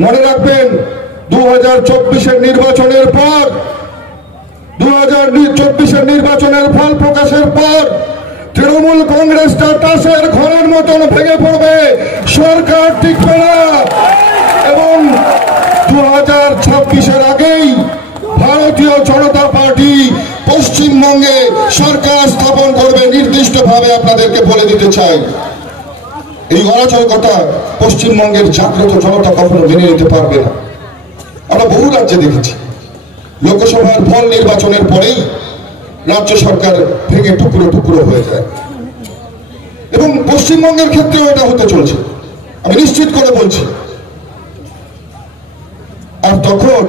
মনে রাখবেন 2024-এর নির্বাচনের পর 2024-এর নির্বাচনের ফল প্রকাশের পর তৃণমূল কংগ্রেসটা তাসের ঘরের মতন ভেঙে পড়বে, সরকার টিকবে না এবং 2026-এর আগেই ভারতীয় জনতা পার্টি পশ্চিমবঙ্গে সরকার স্থাপন করবে নির্দিষ্টভাবে। আপনাদেরকে বলে দিতে চাই, এই অরাজকতা পশ্চিমবঙ্গের জাগ্রত জনতা কখনো মেনে নিতে পারবে না। আমরা বহু রাজ্যে দেখেছি লোকসভার ফল নির্বাচনের পরেই রাজ্য সরকার ভেঙে টুকরো টুকরো হয়ে যায় এবং পশ্চিমবঙ্গের ক্ষেত্রেও এটা হতে চলছে, আমি নিশ্চিত করে বলছি। আর তখন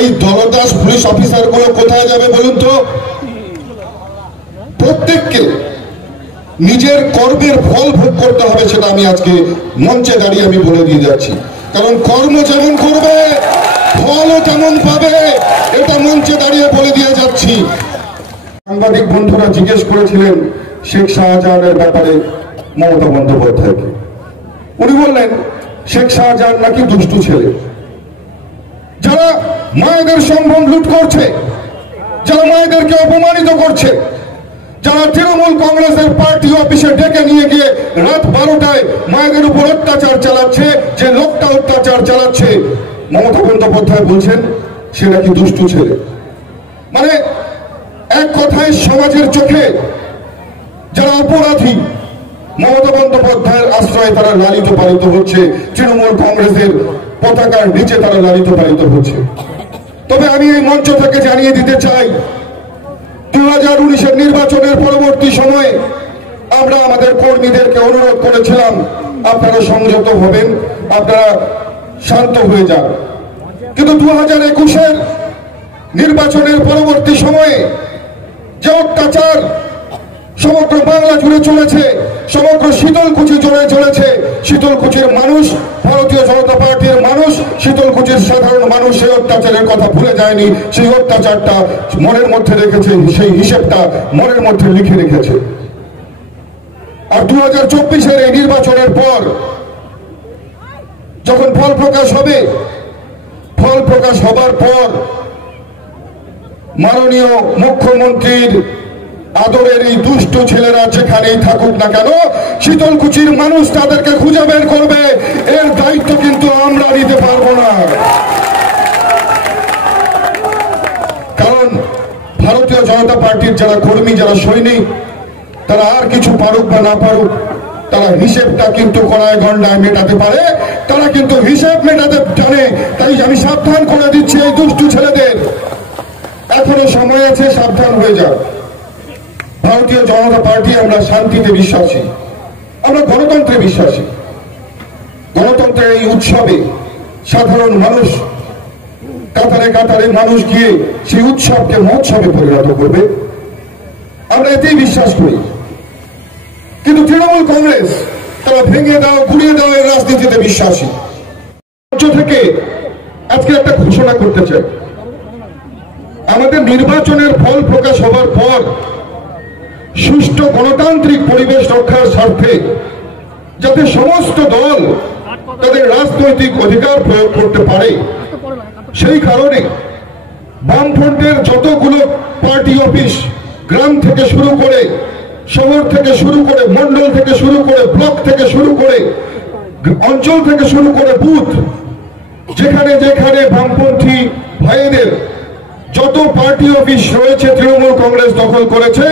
এই দলদাস পুলিশ অফিসার গুলো কোথায় যাবে বলুন তো? প্রত্যেককে নিজের কর্মের ফল ভোগ করতে হবে, সেটা আমি আজকে মঞ্চে দাঁড়িয়ে আমি বলে দিয়ে যাচ্ছি। কারণ কর্ম যেমন করবে ফলও তেমন পাবে, এটা মঞ্চে দাঁড়িয়ে বলে দিয়ে যাচ্ছি। সাংবাদিক বন্ধুরা জিজ্ঞেস করেছিলেন শেখ শাহজাহানের ব্যাপারে মমতা বন্দ্যোপাধ্যায়কে। উনি বললেন শেখ শাহজাহান নাকি দুষ্টু ছেলে, যারা মায়েদের সম্ভ্রম লুট করছে, যারা মায়েদেরকে অপমানিত করছে, যারা তৃণমূল কংগ্রেসের পার্টি অফিসে ডেকে নিয়ে গিয়ে রাত 12টায় মায়েদের উপর অত্যাচার চালাচ্ছে, যে লোকটা অত্যাচার চালাচ্ছে মমতা বন্দ্যোপাধ্যায় বলছেন সে নাকি দুষ্টু ছেলে। মানে এক কথায় সমাজের চোখে যারা অপরাধী মমতা বন্দ্যোপাধ্যায়ের আশ্রয়ে তারা লালিত পালিত হচ্ছে, তৃণমূল কংগ্রেসের পতাকার নিচে তারা লালিত পালিত হচ্ছে। তবে আমি এই মঞ্চ থেকে জানিয়ে দিতে চাই, 2019-এর নির্বাচনের পরবর্তী সময়ে আমরা আমাদের কর্মীদেরকে অনুরোধ করেছিলাম আপনারা সংযত হবেন, আপনারা শান্ত হয়ে যান। কিন্তু 2021-এর নির্বাচনের পরবর্তী সময়ে যে অত্যাচার সমগ্র বাংলা জুড়ে চলেছে, সমগ্র শীতলকুচি জুড়ে চলেছে, শীতলকুচির মানুষ, ভারতীয় জনতা পার্টির মানুষ, শীতলকুচির সাধারণ মানুষ সেই অত্যাচারের কথা ভুলে যায়নি। সেই অত্যাচারটা মনের মধ্যে রেখেছে, সেই হিসেবটা মনের মধ্যে লিখে রেখেছে। আর 2024-এর এই নির্বাচনের পর যখন ফল প্রকাশ হবে, ফল প্রকাশ হবার পর মাননীয় মুখ্যমন্ত্রীর আদরের এই দুষ্ট ছেলেরা যেখানেই থাকুক না কেন, শীতলকুচির মানুষ তাদেরকে খুঁজে বের করবে, এর দায়িত্ব কিন্তু আমরা নিতে পারবো না। কারণ ভারতীয় জনতা পার্টির যারা কর্মী, যারা সৈনিক, তারা আর কিছু পারুক বা না পারুক, তারা হিসেবটা কিন্তু কড়ায় গন্ডায় মেটাতে পারে, তারা কিন্তু হিসেব মেটাতে জানে। তাই আমি সাবধান করে দিচ্ছি এই দুষ্টু ছেলেদের, এখনো সময় আছে, সাবধান হয়ে যাও। ভারতীয় জনতা পার্টি আমরা শান্তিতে বিশ্বাসী, আমরা গণতন্ত্রে বিশ্বাসী। গণতন্ত্রের এই উৎসবে সাধারণ মানুষ কাতারে কাতারে মানুষ গিয়ে সেই উৎসবকে মহোৎসবে পরিণত করবে, আমরা এতেই বিশ্বাস করি। কিন্তু তৃণমূল কংগ্রেস তারা ভেঙে দাও, গুড়িয়ে দাও এর রাজনীতিতে বিশ্বাসী। রাজ্য থেকে আজকে একটা ঘোষণা করতে চাই, আমাদের নির্বাচনের ফল প্রকাশ হবার পর সুষ্ঠু গণতান্ত্রিক পরিবেশ রক্ষার স্বার্থে যাতে সমস্ত দল তাদের রাজনৈতিক অধিকার প্রয়োগ করতে পারে, সেই কারণে বামফ্রন্টের যতগুলো পার্টি অফিস, গ্রাম থেকে শুরু করে, শহর থেকে শুরু করে, মন্ডল থেকে শুরু করে, ব্লক থেকে শুরু করে, অঞ্চল থেকে শুরু করে বুথ, যেখানে যেখানে বামপন্থী ভাইদের যত পার্টি অফিস রয়েছে তৃণমূল কংগ্রেস দখল করেছে,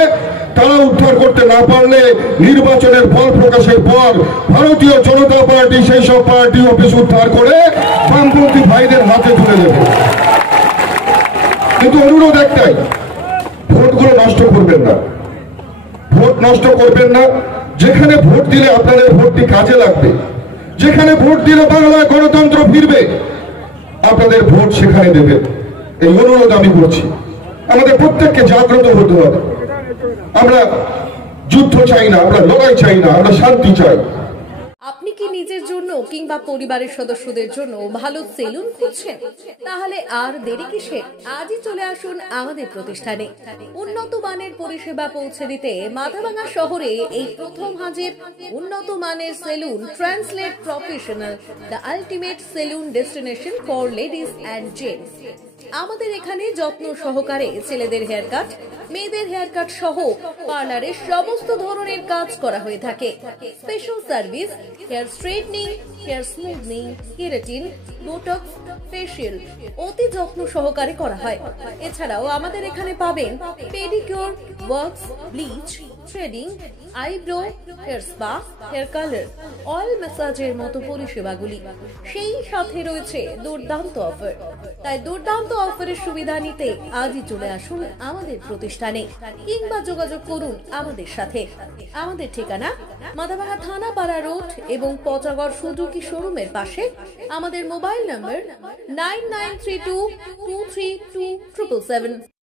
তারা উদ্ধার করতে না পারলে নির্বাচনের ফল প্রকাশের পর ভারতীয় জনতা পার্টি সেই সব পার্টি অফিস উদ্ধার করে বামপন্থী ভাইদের হাতে তুলে দেবে। কিন্তু অনুরোধ একটাই, ভোটগুলো নষ্ট করবেন না, ভোট নষ্ট করবেন না। যেখানে ভোট দিলে আপনাদের ভোটটি কাজে লাগবে, যেখানে ভোট দিলে বাংলায় গণতন্ত্র ফিরবে, আপনাদের ভোট সেখানে দেবেন, এই অনুরোধ আমি করছি। আমাদের প্রত্যেককে জাগ্রত হতে হবে। আমরা যুদ্ধ চাই না, আমরা লড়াই চাই না, আমরা শান্তি চাই। আপনি কি নিজের জন্য কিংবা পরিবারের সদস্যদের জন্য ভালো সেলুন খুঁজছেন? তাহলে আর দেরি কিসে? আজই চলে আসুন আমাদের প্রতিষ্ঠানে। উন্নত মানের পরিষেবা পৌঁছে দিতে মাথাভাঙা শহরে এই প্রথম হাজির উন্নত মানের salon translate professional, the ultimate salon destination for ladies and gents. আমাদের এখানে যত্ন সহকারে ছেলেদের হেয়ার কাট, মেয়েদের হেয়ার কাট সহ পার্লারের সমস্ত ধরনের কাজ করা হয়ে থাকে। Special service, hair straightening, hair smoothing, keratin, botox, facial অতি যত্ন সহকারে করা হয়। এছাড়াও আমাদের এখানে পাবেন pedicure, wax, bleach, threading, eyebrow, hair spa, hair colour, oil ম্যাসাজের মতো পরিষেবাগুলি। সেই সাথে রয়েছে দুর্দান্ত অফার। তাই দুর্দান্ত অফারের সুবিধা নিতে আজই চলে আসুন আমাদের প্রতিষ্ঠানে কিংবা যোগাযোগ করুন আমাদের সাথে। আমাদের ঠিকানা মাথাভাঙা থানাপাড়া রোড এবং পচাগড় সুজুকি শোরুমের পাশে। আমাদের মোবাইল নম্বর 9932232777।